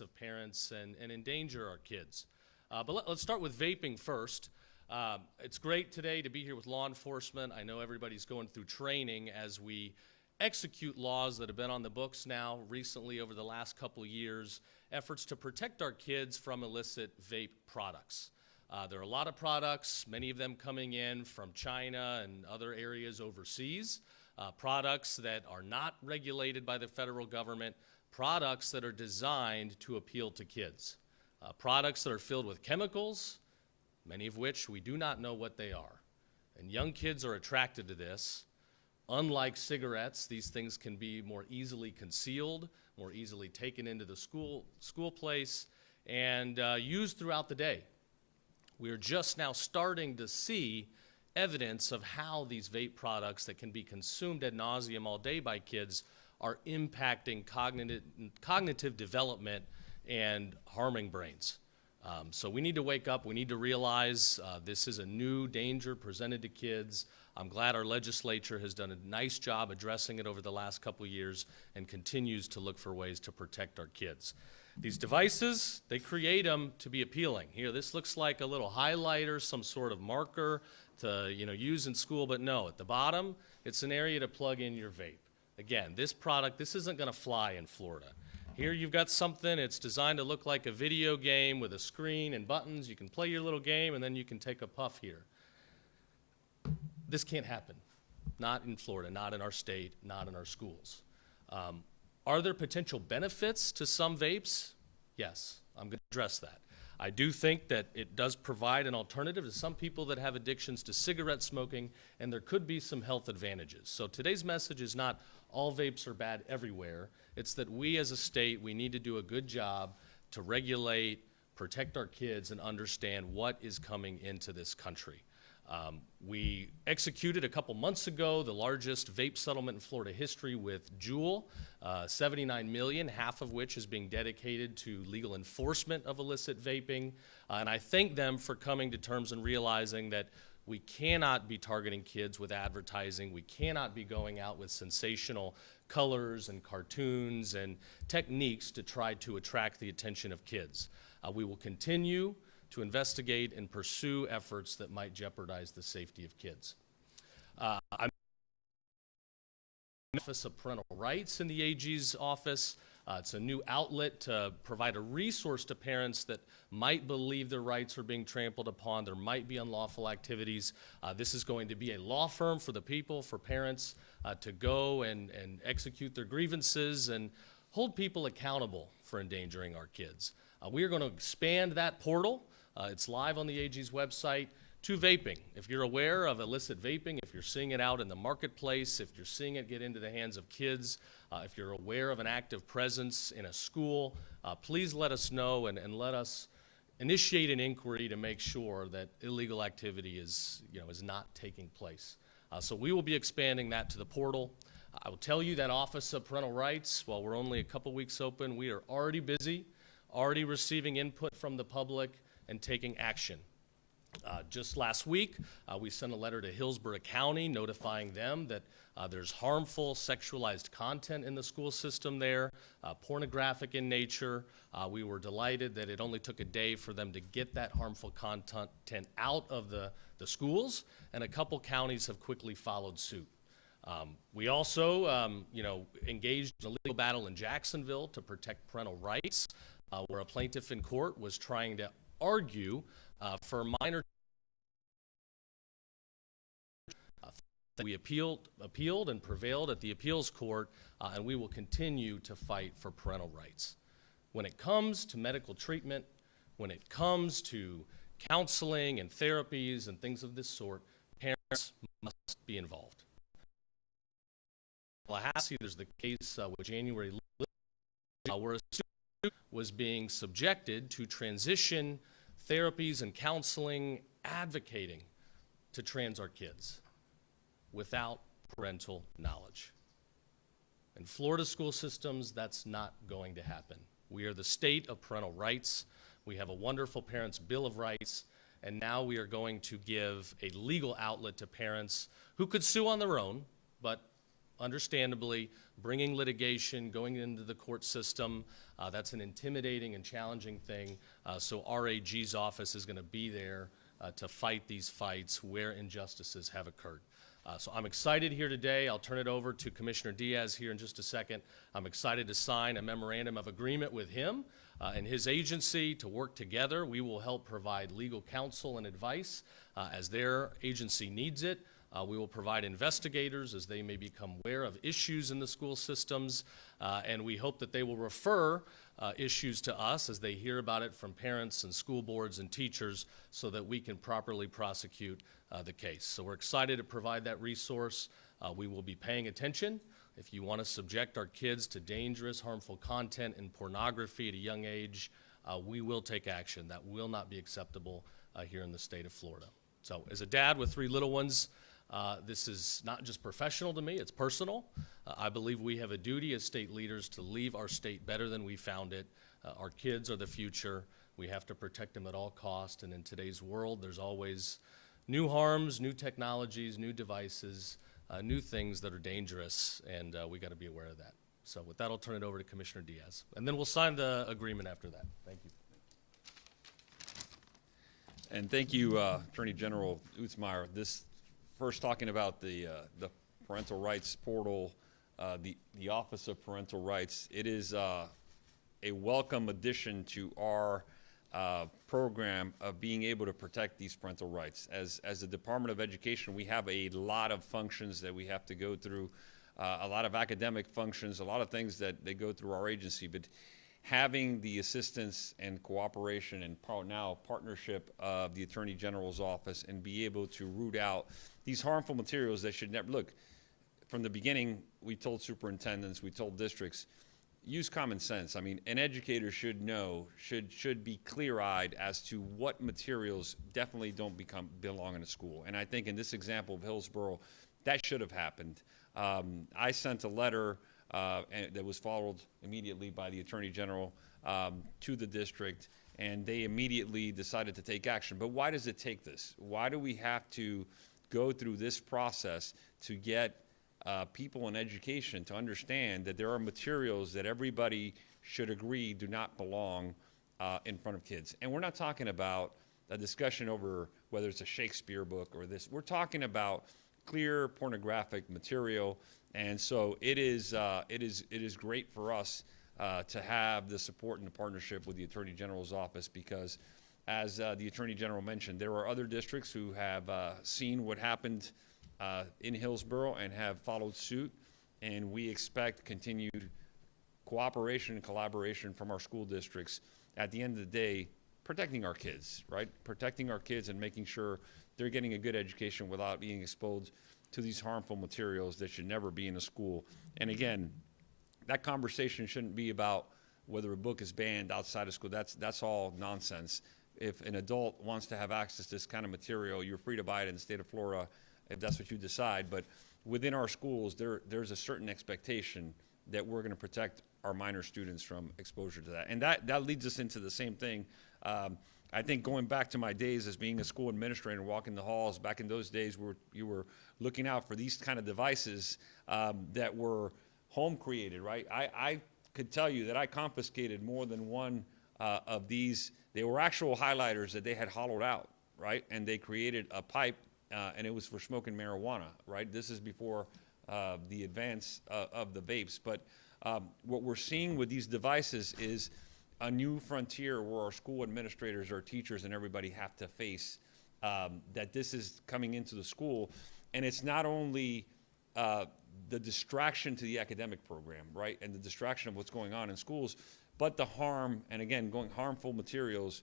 of parents and endanger our kids. But let's start with vaping first. It's great today to be here with law enforcement. I know everybody's going through training as we execute laws that have been on the books now recently over the last couple of years, efforts to protect our kids from illicit vape products. There are a lot of products, many of them coming in from China and other areas overseas, products that are not regulated by the federal government, products that are designed to appeal to kids, products that are filled with chemicals, many of which we do not know what they are. And young kids are attracted to this. Unlike cigarettes, these things can be more easily concealed, more easily taken into the school place, and used throughout the day. We're just now starting to see evidence of how these vape products that can be consumed ad nauseum all day by kids are impacting cognitive development and harming brains. So we need to wake up. We need to realize this is a new danger presented to kids. I'm glad our legislature has done a nice job addressing it over the last couple of years and continues to look for ways to protect our kids. These devices, they create them to be appealing. Here, this looks like a little highlighter, some sort of marker to use in school, but no, at the bottom, it's an area to plug in your vape. Again, this product, this isn't going to fly in Florida. Here you've got something, it's designed to look like a video game with a screen and buttons. You can play your little game and then you can take a puff here. This can't happen. Not in Florida, not in our state, not in our schools. Are there potential benefits to some vapes? Yes, I'm going to address that. I do think that it does provide an alternative to some people that have addictions to cigarette smoking, and there could be some health advantages. So today's message is not all vapes are bad everywhere. It's that we as a state, we need to do a good job to regulate, protect our kids, and understand what is coming into this country. We executed a couple months ago the largest vape settlement in Florida history with Juul, $79 million, half of which is being dedicated to legal enforcement of illicit vaping. And I thank them for coming to terms and realizing that we cannot be targeting kids with advertising. We cannot be going out with sensational colors and cartoons and techniques to try to attract the attention of kids. We will continue to investigate and pursue efforts that might jeopardize the safety of kids. I'm in the Office of Parental Rights in the AG's office. It's a new outlet to provide a resource to parents that might believe their rights are being trampled upon. There might be unlawful activities. This is going to be a law firm for the people, for parents to go and execute their grievances and hold people accountable for endangering our kids. We are going to expand that portal. It's live on the AG's website to vaping. If you're aware of illicit vaping, if you're seeing it out in the marketplace, if you're seeing it get into the hands of kids, if you're aware of an active presence in a school, please let us know and let us initiate an inquiry to make sure that illegal activity is not taking place. So we will be expanding that to the portal. I will tell you that Office of Parental Rights, while we're only a couple weeks open, we are already busy, already receiving input from the public and taking action. Just last week, we sent a letter to Hillsborough County notifying them that there's harmful sexualized content in the school system there, pornographic in nature. We were delighted that it only took a day for them to get that harmful content out of the schools, and a couple counties have quickly followed suit. We also, engaged in a legal battle in Jacksonville to protect parental rights, where a plaintiff in court was trying to argue for minor. We appealed and prevailed at the appeals court, and we will continue to fight for parental rights. When it comes to medical treatment, when it comes to counseling and therapies and things of this sort, parents must be involved. In Tallahassee, there's the case with January where a student was being subjected to transition therapies and counseling, advocating to trans our kids without parental knowledge. In Florida school systems, that's not going to happen. We are the state of parental rights. We have a wonderful Parents' Bill of Rights, and now we are going to give a legal outlet to parents who could sue on their own, but understandably, bringing litigation, going into the court system, that's an intimidating and challenging thing. So RAG's office is going to be there to fight these fights where injustices have occurred. So I'm excited here today. I'll turn it over to Commissioner Díaz here in just a second. I'm excited to sign a memorandum of agreement with him and his agency to work together. We will help provide legal counsel and advice as their agency needs it. We will provide investigators as they may become aware of issues in the school systems, and we hope that they will refer issues to us as they hear about it from parents and school boards and teachers so that we can properly prosecute the case. So we're excited to provide that resource. We will be paying attention. If you want to subject our kids to dangerous, harmful content and pornography at a young age, we will take action. That will not be acceptable here in the state of Florida. So as a dad with 3 little ones, this is not just professional to me, it's personal. I believe we have a duty as state leaders to leave our state better than we found it. Our kids are the future. We have to protect them at all costs, and in today's world, there's always new harms, new technologies, new devices, new things that are dangerous, and we got to be aware of that. So with that, I'll turn it over to Commissioner Díaz, and then we'll sign the agreement after that. Thank you. And thank you, Attorney General Uthmeier. This first talking about the parental rights portal, the Office of Parental Rights. It is a welcome addition to our program of being able to protect these parental rights. As the Department of Education, we have a lot of functions that we have to go through, a lot of academic functions, a lot of things that they go through our agency. But having the assistance and cooperation and now partnership of the Attorney General's office and be able to root out these harmful materials that should never, look, from the beginning, we told superintendents, we told districts, use common sense. I mean, an educator should know, should be clear-eyed as to what materials definitely don't belong in a school. And I think in this example of Hillsborough, that should have happened. I sent a letter that was followed immediately by the Attorney General to the district, and they immediately decided to take action. But why does it take this? Why do we have to go through this process to get people in education to understand that there are materials that everybody should agree do not belong in front of kids? And we're not talking about a discussion over whether it's a Shakespeare book or this. We're talking about clear pornographic material. And so it is great for us to have the support and the partnership with the Attorney General's office, because as the Attorney General mentioned, there are other districts who have seen what happened in Hillsborough and have followed suit, and we expect continued cooperation and collaboration from our school districts. At the end of the day, protecting our kids, right? Protecting our kids and making sure they're getting a good education without being exposed to these harmful materials that should never be in a school. And again, that conversation shouldn't be about whether a book is banned outside of school. That's all nonsense. If an adult wants to have access to this kind of material, you're free to buy it in the state of Florida if that's what you decide. But within our schools, there's a certain expectation that we're going to protect our minor students from exposure to that. And that leads us into the same thing. I think going back to my days as being a school administrator and walking the halls, back in those days where you were looking out for these kind of devices that were home created, right? I could tell you that I confiscated more than one of these. They were actual highlighters that they had hollowed out, right? And they created a pipe, and it was for smoking marijuana, right? This is before the advance of the vapes. But what we're seeing with these devices is a new frontier where our school administrators, our teachers, and everybody have to face that this is coming into the school. And it's not only the distraction to the academic program, right, and the distraction of what's going on in schools, but the harm, and again, harmful materials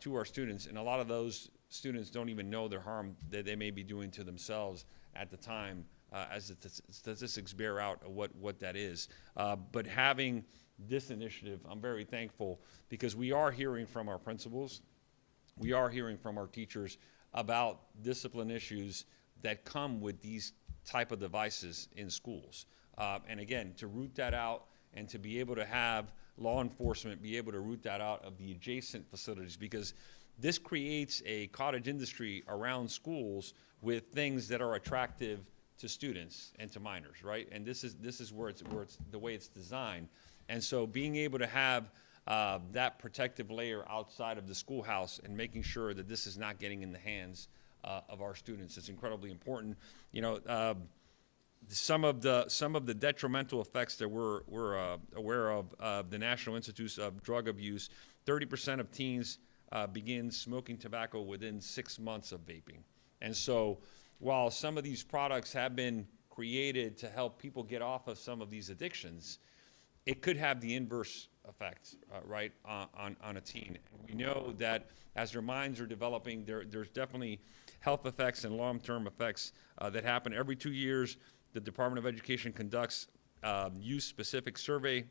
to our students. And a lot of those students don't even know their harm that they may be doing to themselves at the time, as the statistics bear out what that is. But having this initiative, I'm very thankful, because we are hearing from our principals, we are hearing from our teachers about discipline issues that come with these type of devices in schools. And again, to root that out and to be able to have law enforcement be able to root that out of the adjacent facilities, because this creates a cottage industry around schools with things that are attractive to students and to minors, right? And this is where it's the way it's designed. And so being able to have that protective layer outside of the schoolhouse and making sure that this is not getting in the hands of our students is incredibly important. You know, some of the detrimental effects that we're aware of, the National Institute of Drug Abuse, 30% of teens begin smoking tobacco within 6 months of vaping. And so while some of these products have been created to help people get off of some of these addictions, it could have the inverse effect, right, on a teen. We know that as their minds are developing, there's definitely health effects and long-term effects that happen. Every 2 years, the Department of Education conducts youth-specific survey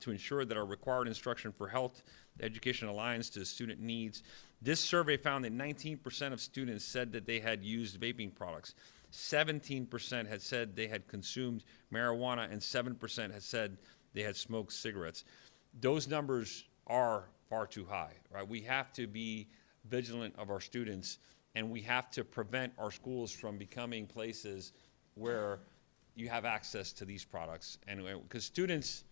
to ensure that our required instruction for health education aligns to student needs. This survey found that 19% of students said that they had used vaping products. 17% had said they had consumed marijuana, and 7% had said they had smoked cigarettes. Those numbers are far too high, right? We have to be vigilant of our students, and we have to prevent our schools from becoming places where you have access to these products. And because students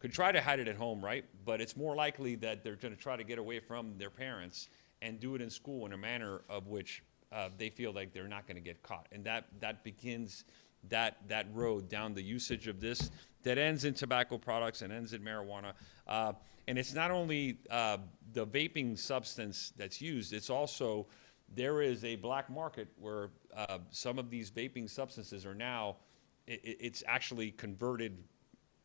could try to hide it at home, right? But it's more likely that they're going to try to get away from their parents and do it in school in a manner of which they feel like they're not going to get caught. And that begins that road down the usage of this that ends in tobacco products and ends in marijuana. And it's not only the vaping substance that's used, it's also there is a black market where some of these vaping substances are now, it's actually converted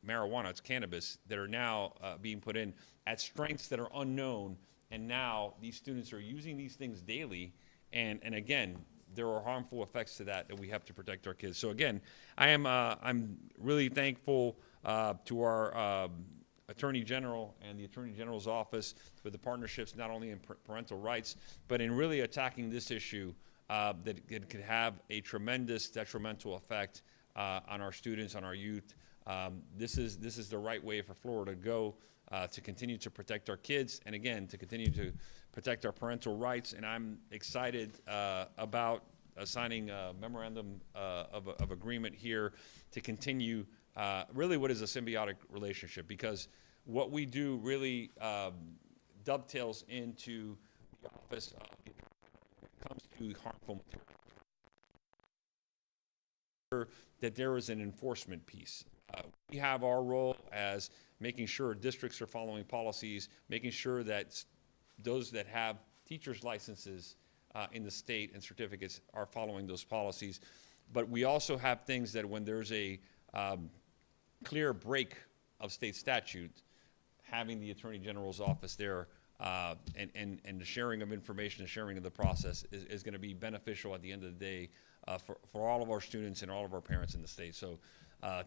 marijuana, it's cannabis, that are now being put in at strengths that are unknown. And now these students are using these things daily. And again, there are harmful effects to that we have to protect our kids. So again, I'm really thankful to our Attorney General and the Attorney General's office for the partnerships, not only in parental rights, but in really attacking this issue that it could have a tremendous detrimental effect on our students, on our youth. This is the right way for Florida to go to continue to protect our kids, and again, to continue to protect our parental rights. And I'm excited about signing a memorandum of agreement here to continue really what is a symbiotic relationship, because what we do really dovetails into the office when it comes to harmful material, that there is an enforcement piece. We have our role as making sure districts are following policies, making sure that those that have teachers' licenses in the state and certificates are following those policies. But we also have things that when there's a clear break of state statute, having the Attorney General's office there and the sharing of information, the sharing of the process is going to be beneficial at the end of the day for all of our students and all of our parents in the state. So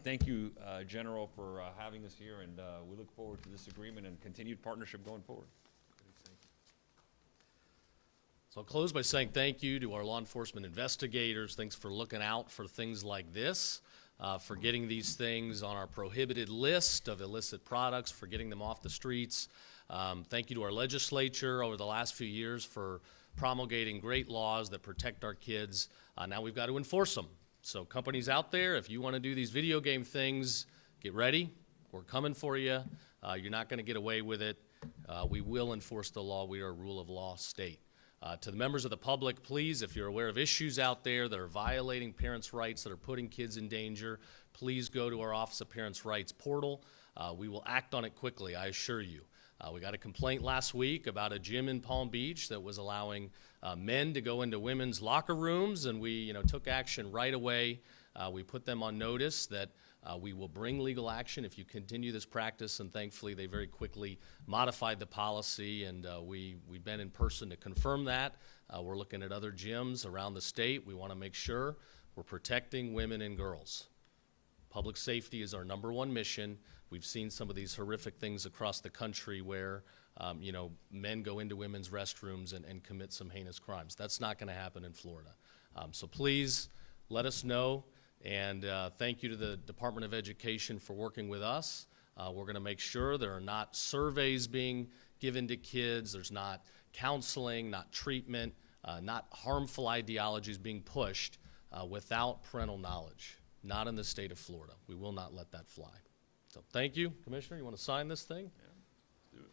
thank you, General, for having us here, and we look forward to this agreement and continued partnership going forward. So I'll close by saying thank you to our law enforcement investigators. Thanks for looking out for things like this, for getting these things on our prohibited list of illicit products, for getting them off the streets. Thank you to our legislature over the last few years for promulgating great laws that protect our kids. Now we've got to enforce them. So companies out there, if you want to do these video game things, get ready. We're coming for you. You're not going to get away with it. We will enforce the law. We are a rule of law state. To the members of the public, please, if you're aware of issues out there that are violating parents' rights, that are putting kids in danger, please go to our Office of Parents' Rights portal. We will act on it quickly, I assure you. We got a complaint last week about a gym in Palm Beach that was allowing men to go into women's locker rooms, and we took action right away. We put them on notice that we will bring legal action if you continue this practice, and thankfully they very quickly modified the policy, and we've been in person to confirm that. We're looking at other gyms around the state. We want to make sure we're protecting women and girls. Public safety is our #1 mission. We've seen some of these horrific things across the country where men go into women's restrooms and commit some heinous crimes. That's not going to happen in Florida. So please let us know. And thank you to the Department of Education for working with us. We're going to make sure there are not surveys being given to kids, there's not counseling, not treatment, not harmful ideologies being pushed without parental knowledge. Not in the state of Florida. We will not let that fly. So thank you. Commissioner, you want to sign this thing? Yeah, let's do it.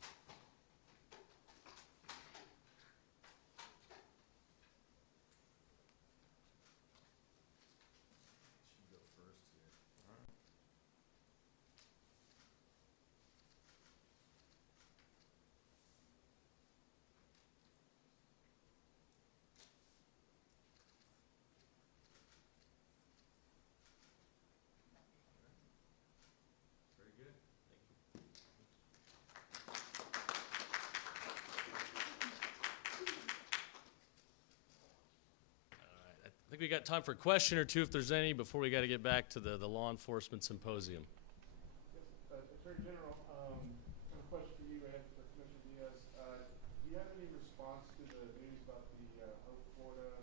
I think we got time for a question or two if there's any before we got to get back to the law enforcement symposium. Yes, Attorney General, I have a question for you and for Commissioner Diaz. Do you have any response to the news about the Hope, Florida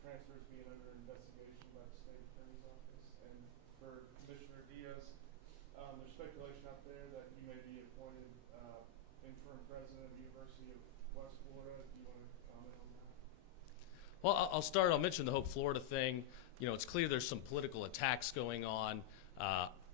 transfers being under investigation by the state attorney's office? And for Commissioner Diaz, there's speculation out there that you may be appointed interim president of the University of West Florida. Do you want to comment on that? Well, I'll start. I'll mention the Hope, Florida thing. You know, it's clear there's some political attacks going on.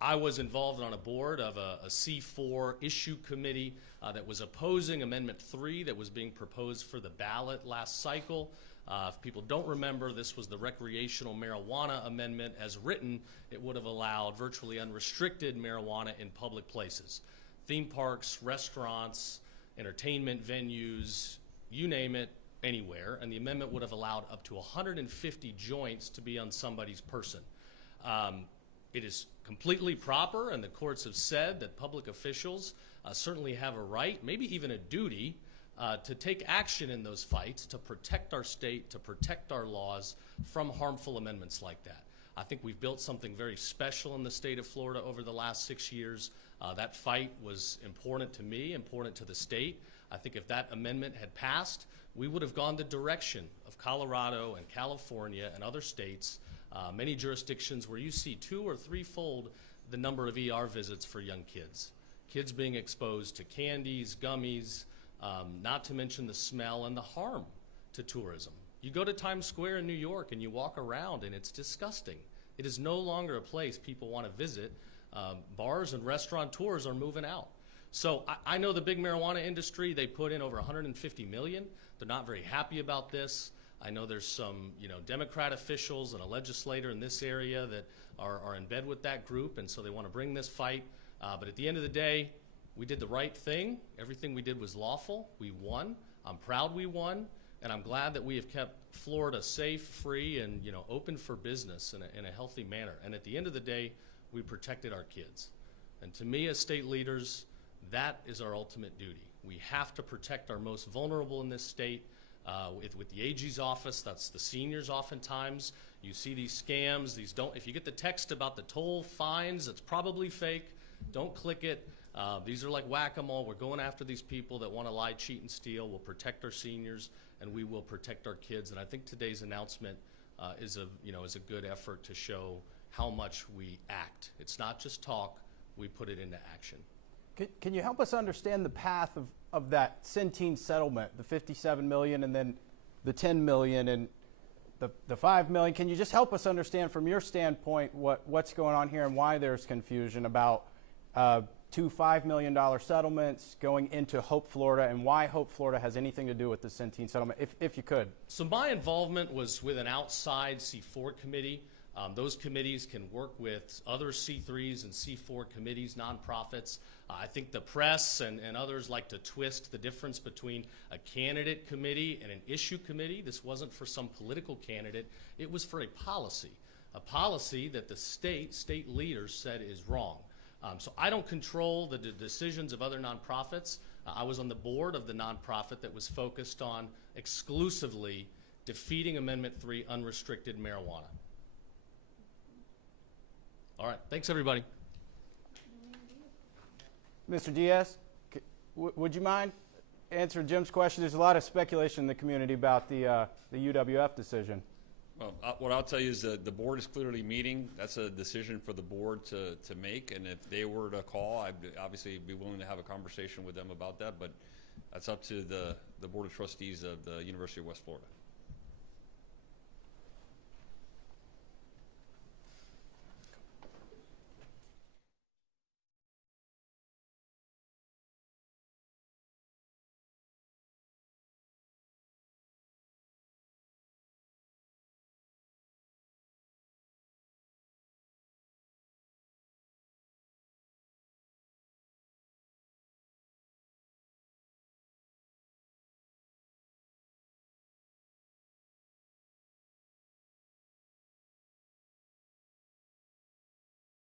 I was involved on a board of a C4 issue committee that was opposing Amendment 3 that was being proposed for the ballot last cycle. If people don't remember, this was the recreational marijuana amendment. As written, it would have allowed virtually unrestricted marijuana in public places. Theme parks, restaurants, entertainment venues, you name it, anywhere. And the amendment would have allowed up to 150 joints to be on somebody's person. It is completely proper, and the courts have said that public officials certainly have a right, maybe even a duty, to take action in those fights to protect our state, to protect our laws from harmful amendments like that. I think we've built something very special in the state of Florida over the last 6 years. That fight was important to me, important to the state. I think if that amendment had passed, we would have gone the direction of Colorado and California and other states, many jurisdictions where you see 2- or 3-fold the number of ER visits for young kids. Kids being exposed to candies, gummies, not to mention the smell and the harm to tourism. You go to Times Square in New York and you walk around and it's disgusting. It is no longer a place people want to visit. Bars and restaurateurs are moving out. So I know the big marijuana industry, they put in over $150 million. They're not very happy about this. I know there's some, Democrat officials and a legislator in this area that are in bed with that group, and so they want to bring this fight. But at the end of the day, we did the right thing. Everything we did was lawful. We won. I'm proud we won, and I'm glad that we have kept Florida safe, free, and open for business in a healthy manner. And at the end of the day, we protected our kids. And to me, as state leaders, that is our ultimate duty. We have to protect our most vulnerable in this state. With the AG's office, that's the seniors oftentimes. You see these scams, if you get the text about the toll fines, it's probably fake. Don't click it. These are like whack-a-mole. We're going after these people that want to lie, cheat, and steal. We'll protect our seniors, and we will protect our kids. And I think today's announcement is a good effort to show how much we act. It's not just talk. We put it into action. Can you help us understand the path of that Centene settlement, the $57 million and then the $10 million and the $5 million? Can you just help us understand from your standpoint what's going on here and why there's confusion about two $5 million settlements going into Hope, Florida, and why Hope, Florida has anything to do with the Centene settlement, if you could? So my involvement was with an outside C4 committee. Those committees can work with other C3s and C4 committees, nonprofits. I think the press and others like to twist the difference between a candidate committee and an issue committee. This wasn't for some political candidate. It was for a policy that the state leaders said is wrong. So I don't control the decisions of other nonprofits. I was on the board of the nonprofit that was focused on exclusively defeating Amendment 3, unrestricted marijuana. All right, thanks everybody. Mr. Diaz, would you mind answering Jim's question? There's a lot of speculation in the community about the UWF decision. Well, what I'll tell you is that the board is clearly meeting. That's a decision for the board to make, and if they were to call, I'd obviously be willing to have a conversation with them about that, but that's up to the Board of Trustees of the University of West Florida.